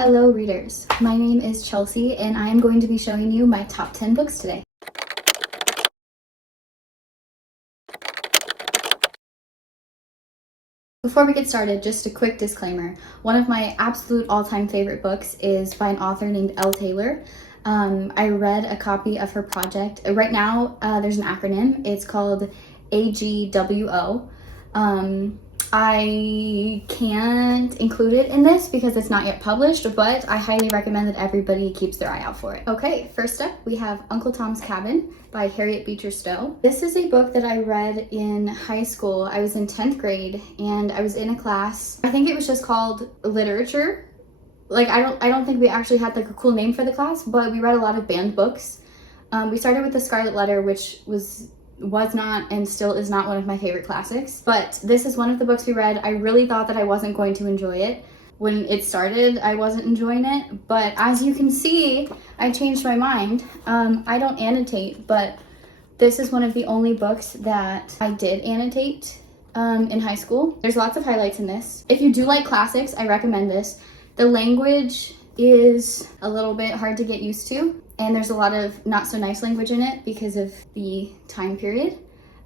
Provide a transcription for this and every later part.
Hello readers, my name is Chelsea and I am going to be showing you my top 10 books today. Before we get started, just a quick disclaimer. One of my absolute all-time favorite books is by an author named Elle Taylor. I read a copy of her project. Right now, there's an acronym. It's called AGWO. I can't include it in this because it's not yet published, but I highly recommend that everybody keeps their eye out for it. Okay, first up, we have Uncle Tom's Cabin by Harriet Beecher Stowe. This is a book that I read in high school. I was in 10th grade and I was in a class. I think it was just called literature. Like, I don't think we actually had like a cool name for the class, but we read a lot of banned books. We started with The Scarlet Letter, which was not and still is not one of my favorite classics, but this is one of the books we read. I really thought that I wasn't going to enjoy it. When it started, I wasn't enjoying it, but as you can see, I changed my mind. I don't annotate, but this is one of the only books that I did annotate in high school. There's lots of highlights in this. If you do like classics, I recommend this. The language is a little bit hard to get used to, and there's a lot of not so nice language in it because of the time period.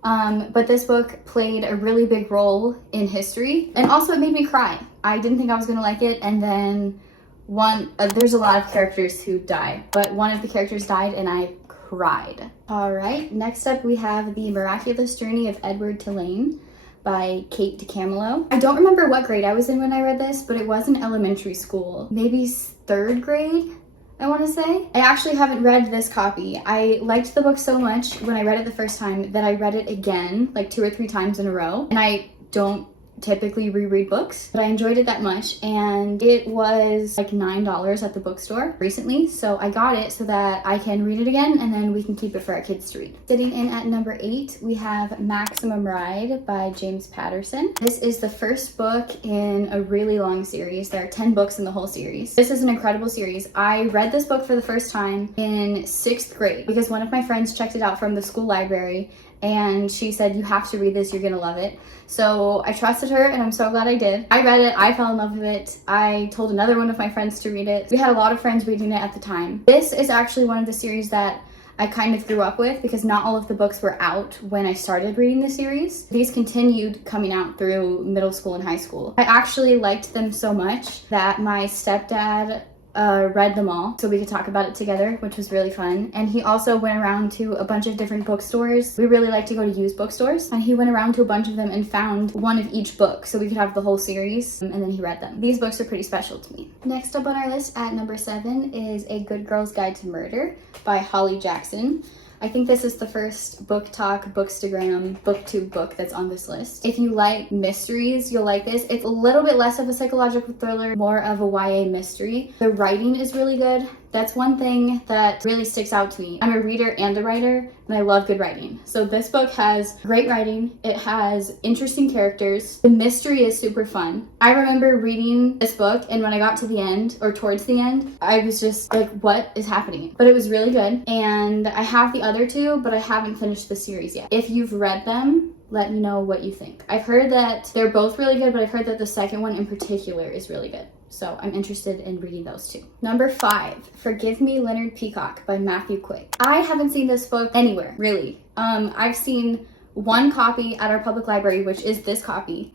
But this book played a really big role in history, and also it made me cry. I didn't think I was gonna like it, and then there's a lot of characters who die, but one of the characters died and I cried. All right, next up we have The Miraculous Journey of Edward Tulane by Kate DeCamillo. I don't remember what grade I was in when I read this, but it was in elementary school, maybe 3rd grade, I want to say. I actually haven't read this copy. I liked the book so much when I read it the first time that I read it again like 2 or 3 times in a row. And I don't typically reread books, but I enjoyed it that much, and it was like $9 at the bookstore recently, so I got it so that I can read it again and then we can keep it for our kids to read. Sitting in at number 8, we have Maximum Ride by James Patterson. This is the first book in a really long series. There are 10 books in the whole series. This is an incredible series. I read this book for the first time in 6th grade because one of my friends checked it out from the school library and she said, "You have to read this, you're gonna love it." So I trusted her and I'm so glad I did. I read it, I fell in love with it. I told another one of my friends to read it. We had a lot of friends reading it at the time. This is actually one of the series that I kind of grew up with because not all of the books were out when I started reading the series. These continued coming out through middle school and high school. I actually liked them so much that my stepdad read them all so we could talk about it together, which was really fun. And he also went around to a bunch of different bookstores. We really like to go to used bookstores, and he went around to a bunch of them and found one of each book so we could have the whole series, and then he read them. These books are pretty special to me. Next up on our list at number 7 is A Good Girl's Guide to Murder by Holly Jackson. I think this is the first Book Talk, Bookstagram, BookTube book that's on this list. If you like mysteries, you'll like this. It's a little bit less of a psychological thriller, more of a YA mystery. The writing is really good. That's one thing that really sticks out to me. I'm a reader and a writer, and I love good writing. So this book has great writing. It has interesting characters. The mystery is super fun. I remember reading this book, and when I got to the end, or towards the end, I was just like, what is happening? But it was really good, and I have the other 2, but I haven't finished the series yet. If you've read them, let me know what you think. I've heard that they're both really good, but I've heard that the second one in particular is really good. So I'm interested in reading those 2. Number 5, Forgive Me, Leonard, Peacock by Matthew Quick. I haven't seen this book anywhere, really. I've seen one copy at our public library, which is this copy.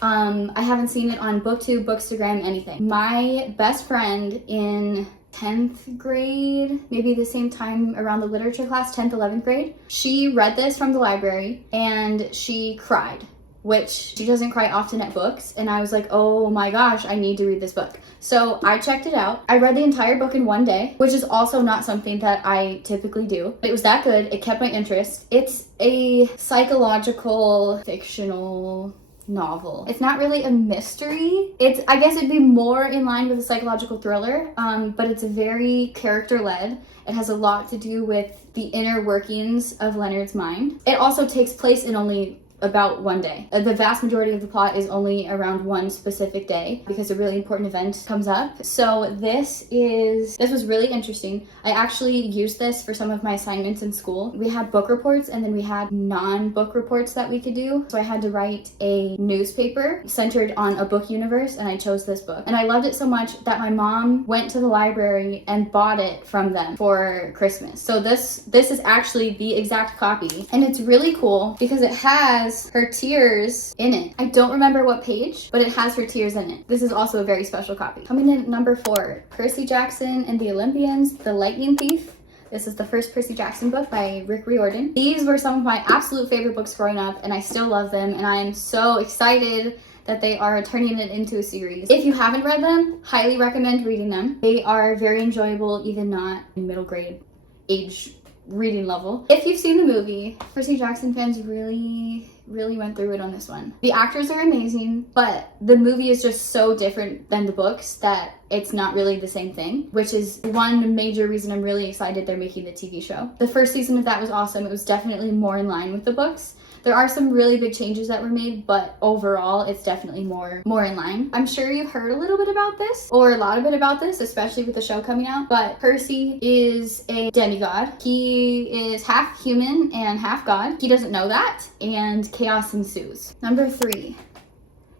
I haven't seen it on BookTube, Bookstagram, anything. My best friend in 10th grade, maybe the same time around the literature class, 10th, 11th grade, she read this from the library and she cried, which she doesn't cry often at books. And I was like, oh my gosh, I need to read this book. So I checked it out. I read the entire book in one day, which is also not something that I typically do. It was that good. It kept my interest. It's a psychological, fictional novel. It's not really a mystery. I guess it'd be more in line with a psychological thriller, but it's very character-led. It has a lot to do with the inner workings of Leonard's mind. It also takes place in only about one day. The vast majority of the plot is only around one specific day because a really important event comes up. So this was really interesting. I actually used this for some of my assignments in school. We had book reports and then we had non-book reports that we could do. So I had to write a newspaper centered on a book universe, and I chose this book. And I loved it so much that my mom went to the library and bought it from them for Christmas. So this is actually the exact copy, and it's really cool because it has her tears in it. I don't remember what page, but it has her tears in it. This is also a very special copy. Coming in at number 4, Percy Jackson and the Olympians, The Lightning Thief. This is the first Percy Jackson book by Rick Riordan. These were some of my absolute favorite books growing up, and I still love them, and I'm so excited that they are turning it into a series. If you haven't read them, highly recommend reading them. They are very enjoyable, even not in middle grade age reading level. If you've seen the movie, Percy Jackson fans really went through it on this one. The actors are amazing, but the movie is just so different than the books that it's not really the same thing, which is one major reason I'm really excited they're making the TV show. The first season of that was awesome. It was definitely more in line with the books. There are some really big changes that were made, but overall, it's definitely more in line. I'm sure you've heard a little bit about this, or a lot of it about this, especially with the show coming out, but Percy is a demigod. He is half human and half god. He doesn't know that, and chaos ensues. Number 3.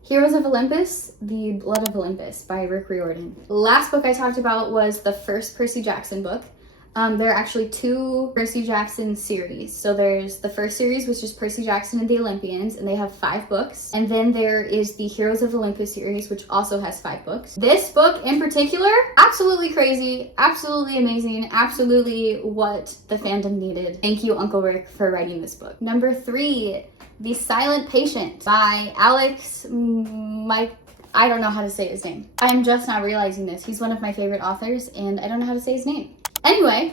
Heroes of Olympus, The Blood of Olympus by Rick Riordan. The last book I talked about was the first Percy Jackson book. There are actually 2 Percy Jackson series. So there's the first series, which is Percy Jackson and the Olympians, and they have 5 books. And then there is the Heroes of Olympus series, which also has 5 books. This book in particular, absolutely crazy, absolutely amazing, absolutely what the fandom needed. Thank you, Uncle Rick, for writing this book. Number 3, The Silent Patient by Alex I don't know how to say his name. I'm just now realizing this. He's one of my favorite authors, and I don't know how to say his name. Anyway,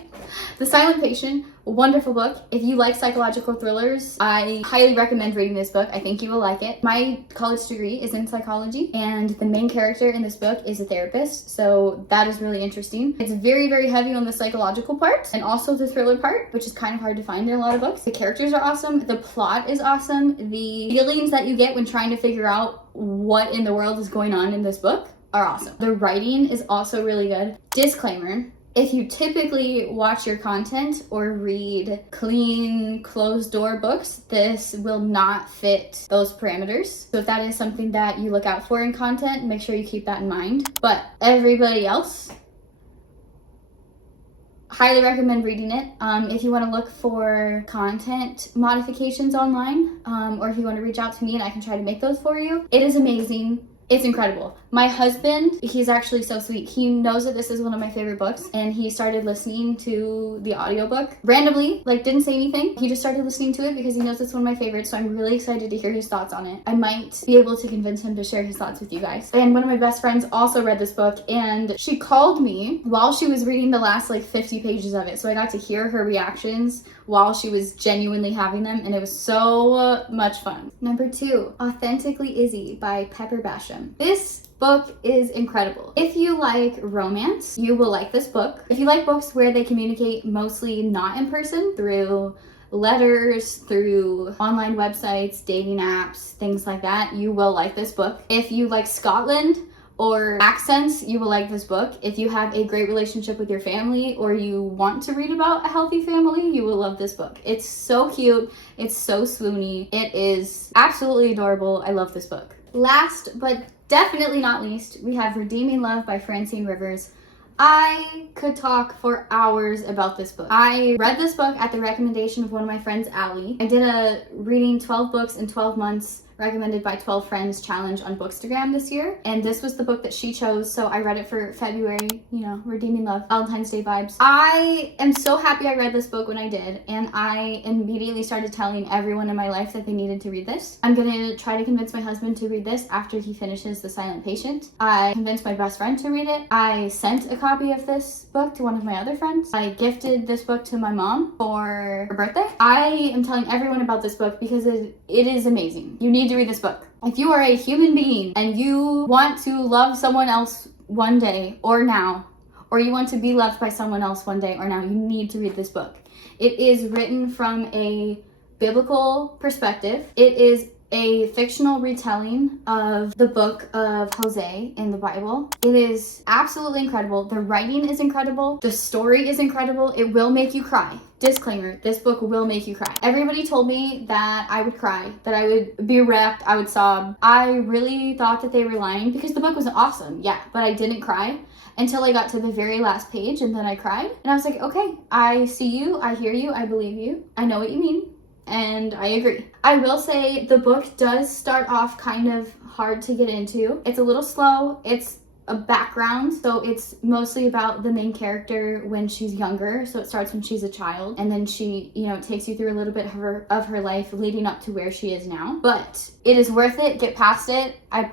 The Silent Patient, wonderful book. If you like psychological thrillers, I highly recommend reading this book. I think you will like it. My college degree is in psychology, and the main character in this book is a therapist, so that is really interesting. It's very heavy on the psychological part and also the thriller part, which is kind of hard to find in a lot of books. The characters are awesome. The plot is awesome. The feelings that you get when trying to figure out what in the world is going on in this book are awesome. The writing is also really good. Disclaimer: if you typically watch your content or read clean, closed-door books, this will not fit those parameters. So if that is something that you look out for in content, make sure you keep that in mind. But everybody else, highly recommend reading it. If you want to look for content modifications online, or if you want to reach out to me and I can try to make those for you, it is amazing. It's incredible. My husband, he's actually so sweet. He knows that this is one of my favorite books, and he started listening to the audiobook randomly, like didn't say anything. He just started listening to it because he knows it's one of my favorites, so I'm really excited to hear his thoughts on it. I might be able to convince him to share his thoughts with you guys. And one of my best friends also read this book, and she called me while she was reading the last 50 pages of it, so I got to hear her reactions while she was genuinely having them, and it was so much fun. Number 2, Authentically, Izzy by Pepper Basham. This book is incredible. If you like romance, you will like this book. If you like books where they communicate mostly not in person, through letters, through online websites, dating apps, things like that, you will like this book. If you like Scotland or accents, you will like this book. If you have a great relationship with your family or you want to read about a healthy family, you will love this book. It's so cute. It's so swoony. It is absolutely adorable. I love this book. Last but definitely not least, we have Redeeming Love by Francine Rivers. I could talk for hours about this book. I read this book at the recommendation of one of my friends, Allie. I did a reading 12 books in 12 months recommended by 12 friends challenge on Bookstagram this year, and this was the book that she chose, so I read it for February, Redeeming Love, Valentine's Day vibes. I am so happy I read this book when I did, and I immediately started telling everyone in my life that they needed to read this. I'm gonna try to convince my husband to read this after he finishes The Silent Patient. I convinced my best friend to read it. I sent a copy of this book to one of my other friends. I gifted this book to my mom for her birthday. I am telling everyone about this book because it is amazing. You need to read this book. If you are a human being and you want to love someone else one day or now, or you want to be loved by someone else one day or now, you need to read this book. It is written from a biblical perspective. It is a fictional retelling of the book of Hosea in the Bible. It is absolutely incredible. The writing is incredible. The story is incredible. It will make you cry. Disclaimer, this book will make you cry. Everybody told me that I would cry, that I would be wrecked, I would sob. I really thought that they were lying because the book was awesome, yeah, but I didn't cry until I got to the very last page, and then I cried. And I was like, okay, I see you, I hear you, I believe you, I know what you mean. And I agree. I will say the book does start off kind of hard to get into. It's a little slow. It's a background, so it's mostly about the main character when she's younger. So it starts when she's a child, and then she, it takes you through a little bit of her life leading up to where she is now. But it is worth it. Get past it. I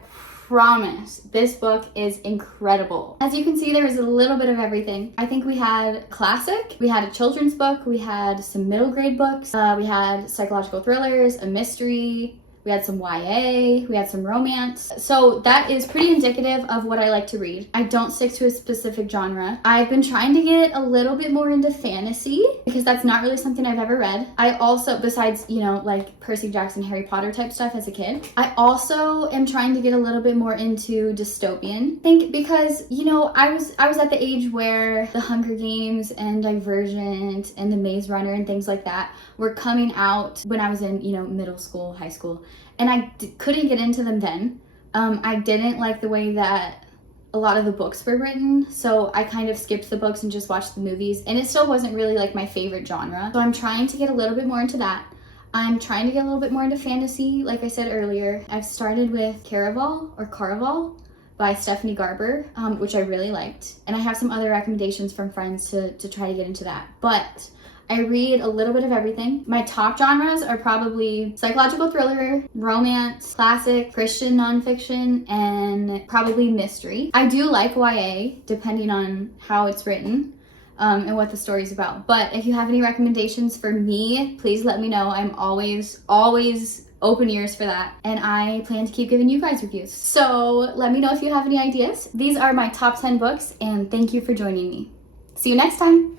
promise. This book is incredible. As you can see, there was a little bit of everything. I think we had classic, we had a children's book, we had some middle grade books, we had psychological thrillers, a mystery, we had some YA, we had some romance. So that is pretty indicative of what I like to read. I don't stick to a specific genre. I've been trying to get a little bit more into fantasy because that's not really something I've ever read. I also, besides, like Percy Jackson, Harry Potter type stuff as a kid, I also am trying to get a little bit more into dystopian. I think because, I was at the age where the Hunger Games and Divergent and the Maze Runner and things like that were coming out when I was in, middle school, high school. And I couldn't get into them then. I didn't like the way that a lot of the books were written, so I kind of skipped the books and just watched the movies, and it still wasn't really like my favorite genre. So I'm trying to get a little bit more into that. I'm trying to get a little bit more into fantasy, like I said earlier. I've started with Caraval by Stephanie Garber, which I really liked. And I have some other recommendations from friends to try to get into that. But I read a little bit of everything. My top genres are probably psychological thriller, romance, classic, Christian nonfiction, and probably mystery. I do like YA, depending on how it's written and what the story's about. But if you have any recommendations for me, please let me know. I'm always open ears for that, and I plan to keep giving you guys reviews. So let me know if you have any ideas. These are my top 10 books, and thank you for joining me. See you next time.